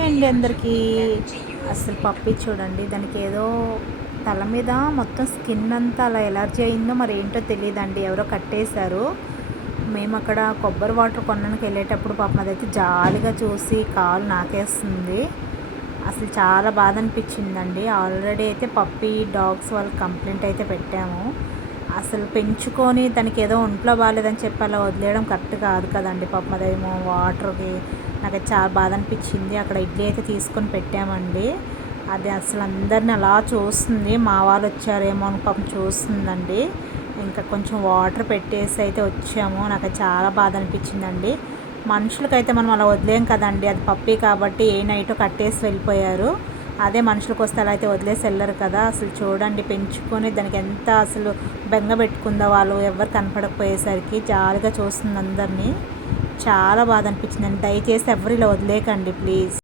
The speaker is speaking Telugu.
హాయ్ అండి అందరికీ. అసలు పప్పి చూడండి, దానికి ఏదో తల మీద మొత్తం స్కిన్ అంతా అలా ఎలర్జీ అయిందో మరి ఏంటో తెలియదండి. ఎవరో కట్టేశారు. మేము అక్కడ కొబ్బరి వాటర్ కొనడానికి వెళ్ళేటప్పుడు పాపం అదైతే జాలిగా చూసి కాలు నాకేస్తుంది. అసలు చాలా బాధ అనిపించిందండి. ఆల్రెడీ అయితే పప్పి డాగ్స్ వాళ్ళకి కంప్లైంట్ అయితే పెట్టాము. అసలు పెంచుకొని తనకి ఏదో ఒంట్లో బాగాలేదని చెప్పి అలా వదిలేయడం కరెక్ట్ కాదు కదండి. పాపం అదేమో వాటర్కి నాకైతే చాలా బాధ అనిపించింది. అక్కడ ఇడ్లీ అయితే తీసుకొని పెట్టామండి. అది అసలు అందరిని అలా చూస్తుంది. మా వాళ్ళు వచ్చారేమో అని పాపం చూస్తుందండి. ఇంకా కొంచెం వాటర్ పెట్టేసి అయితే వచ్చాము. నాకు చాలా బాధ అనిపించిందండి. మనుషులకైతే మనం అలా వదిలేం కదండి. అది పప్పి కాబట్టి ఏ నైటో కట్టేసి వెళ్ళిపోయారు. అదే మనుషులకు వస్తే అలా అయితే వదిలేసి వెళ్ళరు కదా. అసలు చూడండి, పెంచుకొని దానికి ఎంత అసలు బెంగ పెట్టుకుందో వాళ్ళు ఎవరు కనపడకపోయేసరికి జాలిగా చూస్తుంది అందరినీ. చాలా బాధ అనిపించిందండి. దయచేసి ఎవరు ఇలా వదిలేకండి ప్లీజ్.